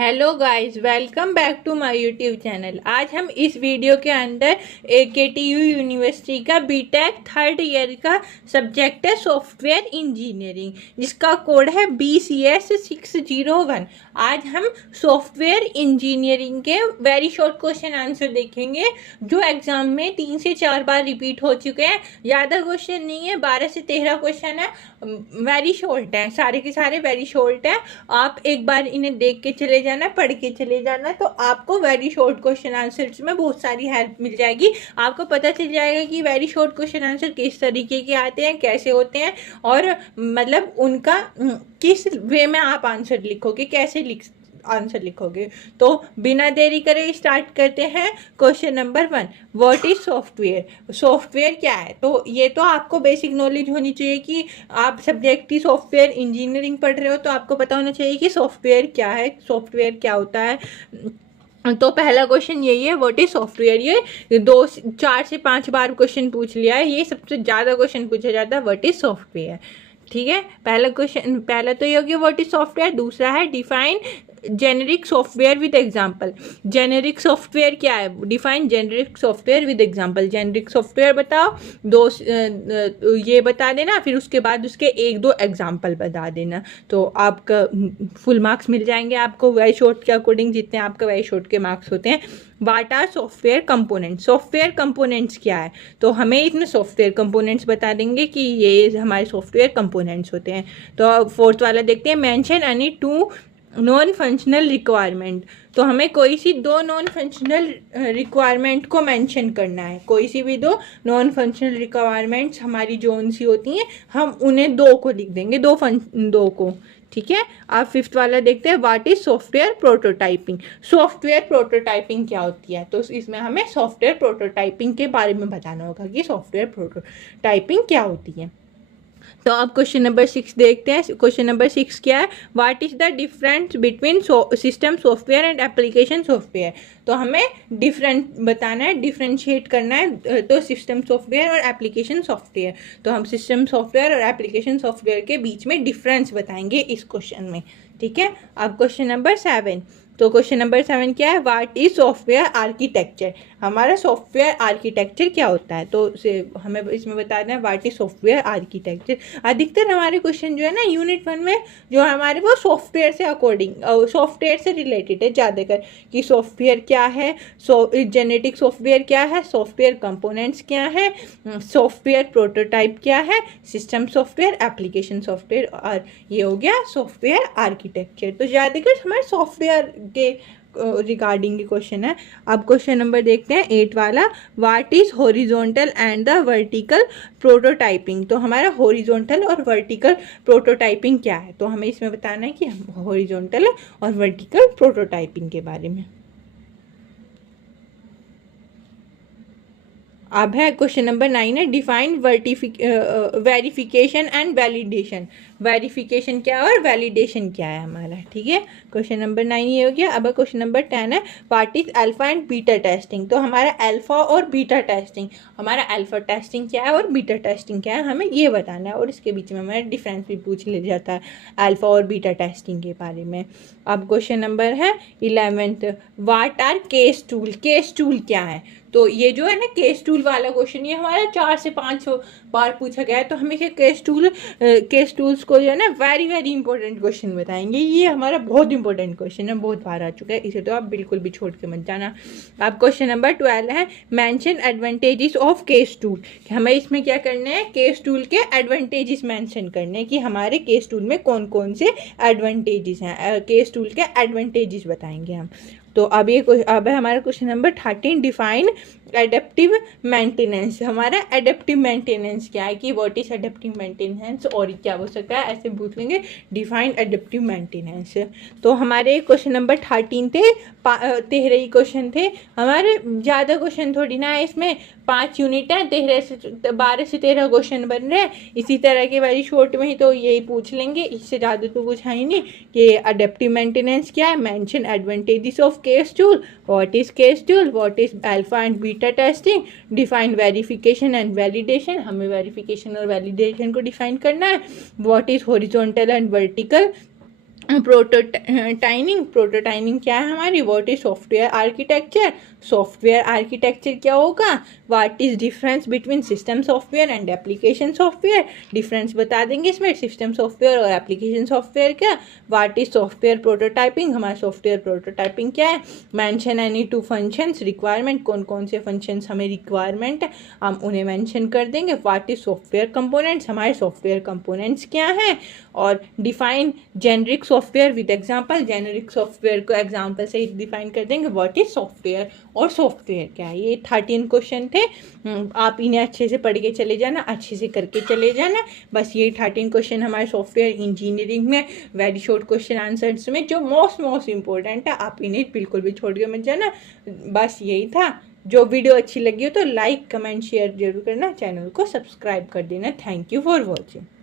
Hello guys, welcome back to my YouTube channel. आज हम इस वीडियो के अंदर AKTU यूनिवर्सिटी का बीटेक थर्ड ईयर का सब्जेक्ट है सॉफ्टवेयर इंजीनियरिंग, जिसका कोड है BCS 601। आज हम सॉफ्टवेयर इंजीनियरिंग के वेरी शॉर्ट क्वेश्चन आंसर देखेंगे, जो एग्जाम में 3 से 4 बार रिपीट हो चुके हैं। ज़्यादा क्वेश्चन नहीं है, 12 से 13 क्वेश्चन है, वेरी शॉर्ट है, सारे के सारे वेरी शॉर्ट है। आप एक बार इन्हें देख के चले जाना, पढ़ के चले जाना, तो आपको वेरी शॉर्ट क्वेश्चन आंसर्स में बहुत सारी हेल्प मिल जाएगी। आपको पता चल जाएगा कि वेरी शॉर्ट क्वेश्चन आंसर किस तरीके के आते हैं, कैसे होते हैं, और मतलब उनका किस वे में आप आंसर लिखोगे, कैसे आंसर लिखोगे। तो बिना देरी करे स्टार्ट करते हैं। Question number 1, what is software. Software क्या है? तो ये तो आपको बेसिक नॉलेज होनी चाहिए कि आप सब्जेक्ट ही सॉफ्टवेयर इंजीनियरिंग पढ़ रहे हो, तो आपको पता होना चाहिए कि सॉफ्टवेयर क्या है, सॉफ्टवेयर क्या होता है। तो पहला क्वेश्चन यही है, व्हाट इज सॉफ्टवेयर। ये 4 से 5 बार क्वेश्चन पूछ लिया है, ये सबसे ज़्यादा क्वेश्चन पूछा जाता है, व्हाट इज सॉफ्टवेयर। ठीक है, पहला तो ये हो गया व्हाट इज सॉफ्टवेयर। दूसरा है define generic software with example. Generic software क्या है? Define generic software with example. Generic software बताओ, ये बता देना, फिर उसके बाद उसके 1-2 एग्जांपल बता देना, तो आपका फुल मार्क्स मिल जाएंगे आपको। वेरी शॉर्ट के अकॉर्डिंग जितने आपका वेरी शॉर्ट के मार्क्स होते हैं। What are software components. Software components क्या है? तो हमें इसमें सॉफ्टवेयर कंपोनेंट्स बता देंगे कि ये हमारे सॉफ्टवेयर कंपोनेंट्स होते हैं। तो फोर्थ वाला देखते हैं, mention any 2 non functional requirement. तो हमें कोई सी 2 नॉन फंक्शनल रिक्वायरमेंट को मेंशन करना है। कोई सी भी 2 नॉन फंक्शनल रिक्वायरमेंट्स हमारी जोन सी होती हैं, हम उन्हें 2 को लिख देंगे, 2 को। ठीक है, आप 5th वाला देखते हैं, what is software prototyping. Software prototyping क्या होती है? तो इसमें हमें सॉफ्टवेयर प्रोटोटाइपिंग के बारे में बताना होगा कि सॉफ्टवेयर प्रोटोटाइपिंग क्या होती है। तो अब क्वेश्चन नंबर 6 देखते हैं। क्वेश्चन नंबर 6 क्या है? What is the difference between system software and application software. तो हमें डिफरेंट बताना है, डिफरेंशिएट करना है, तो सिस्टम सॉफ्टवेयर और एप्लीकेशन सॉफ्टवेयर। तो हम सिस्टम सॉफ्टवेयर और एप्लीकेशन सॉफ्टवेयर के बीच में डिफरेंस बताएंगे इस क्वेश्चन में। ठीक है, अब क्वेश्चन नंबर 7। तो क्वेश्चन नंबर 7 क्या है? What is software architecture. हमारा सॉफ्टवेयर आर्किटेक्चर क्या होता है? तो हमें इसमें बताना है व्हाट इज सॉफ्टवेयर आर्किटेक्चर। अधिकतर हमारे क्वेश्चन जो है ना यूनिट 1 में, जो हमारे वो सॉफ्टवेयर से अकॉर्डिंग, सॉफ्टवेयर से रिलेटेड है ज़्यादातर, कि सॉफ्टवेयर क्या है, जेनेटिक सॉफ्टवेयर क्या है, सॉफ्टवेयर कंपोनेंट्स क्या है, सॉफ्टवेयर प्रोटोटाइप क्या है, सिस्टम सॉफ्टवेयर, एप्लीकेशन सॉफ्टवेयर, और ये हो गया सॉफ्टवेयर आर्किटेक्चर। तो ज़्यादातर हमारे सॉफ्टवेयर के रिगार्डिंग क्वेश्चन है। अब क्वेश्चन नंबर देखते हैं 8 वाला, what is horizontal and the vertical prototyping. तो हमारा हॉरिजॉन्टल और वर्टिकल प्रोटोटाइपिंग क्या है? तो हमें इसमें बताना है कि हॉरिजॉन्टल और वर्टिकल प्रोटोटाइपिंग के बारे में। अब है क्वेश्चन नंबर 9 है, define verification and validation. Verification क्या है और वैलिडेशन क्या है हमारा। ठीक है, क्वेश्चन नंबर 9 ये हो गया। अब क्वेश्चन नंबर 10 है, what is alpha and beta testing. तो हमारा अल्फा और बीटा टेस्टिंग, हमारा अल्फा टेस्टिंग क्या है और बीटा टेस्टिंग क्या है, हमें ये बताना है, और इसके बीच में हमारा डिफरेंस भी पूछ लिया जाता है अल्फा और बीटा टेस्टिंग के बारे में। अब क्वेश्चन नंबर है 11th, what are case tool. Case tool क्या है? तो ये जो है ना केस टूल वाला क्वेश्चन, ये हमारा 4 से 5 बार पूछा गया है। तो हमें केस टूल्स को जो है ना वेरी इंपॉर्टेंट क्वेश्चन बताएंगे। ये हमारा बहुत इंपॉर्टेंट क्वेश्चन है, बहुत बार आ चुका है, इसे तो आप बिल्कुल भी छोड़ के मत जाना। अब क्वेश्चन नंबर 12 है, mention advantages of CASE tool. हमें इसमें क्या करना है? केस टूल के एडवांटेजेस मेंशन करने हैं कि हमारे केस टूल में कौन कौन से एडवांटेजेस हैं। केस टूल के एडवांटेजेस बताएंगे हम। तो अब है हमारा question number 13, define adaptive maintenance. हमारा एडेप्टिव मेंटेनेंस क्या है, कि व्हाट इज एडेप्टिव मेंटेनेंस, और क्या हो सकता है, ऐसे पूछ लेंगे, डिफाइन एडेप्टिव मेंटेनेंस। तो हमारे क्वेश्चन नंबर 13 थे, 13 ही क्वेश्चन थे हमारे, ज़्यादा क्वेश्चन थोड़ी ना है इसमें, 5 यूनिट है, 12 से 13 क्वेश्चन बन रहे हैं। इसी तरह के वेरी शॉर्ट में ही तो यही पूछ लेंगे, इससे ज़्यादा तो कुछ है ही नहीं। कि एडेप्टिव मेंटेनेंस क्या है, mention advantages of CASE tool, what is CASE tool, what is alpha and beta testing, define verification and validation. हमें वेरिफिकेशन और वैलिडेशन को डिफाइन करना है। What is horizontal and vertical prototyping क्या है हमारी, what is software architecture, software architecture क्या होगा, what is difference between system software and application software, difference बता देंगे इसमें सिस्टम सॉफ्टवेयर और एप्लीकेशन सॉफ्टवेयर क्या, व्हाट इज सॉफ्टवेयर प्रोटोटाइपिंग, हमारा सॉफ्टवेयर प्रोटोटाइपिंग क्या है, mention any two functions requirement, कौन कौन से फंक्शंस हमें रिक्वायरमेंट है हम उन्हें मेंशन कर देंगे, व्हाट इज सॉफ्टवेयर कंपोनेंट्स, हमारे सॉफ्टवेयर कंपोनेंट्स क्या हैं, और define generic software with example, generic software को एग्जांपल से डिफाइन कर देंगे, व्हाट इज सॉफ्टवेयर और सॉफ्टवेयर क्या है। ये 13 क्वेश्चन थे, आप इन्हें अच्छे से पढ़ के चले जाना, अच्छे से करके चले जाना। बस ये 13 क्वेश्चन हमारे सॉफ्टवेयर इंजीनियरिंग में वेरी शॉर्ट क्वेश्चन आंसर्स में जो मोस्ट इंपॉर्टेंट है, आप इन्हें बिल्कुल भी छोड़ के मत जाना। बस यही था। जो वीडियो अच्छी लगी हो तो लाइक कमेंट शेयर जरूर करना, चैनल को सब्सक्राइब कर देना। Thank you for watching.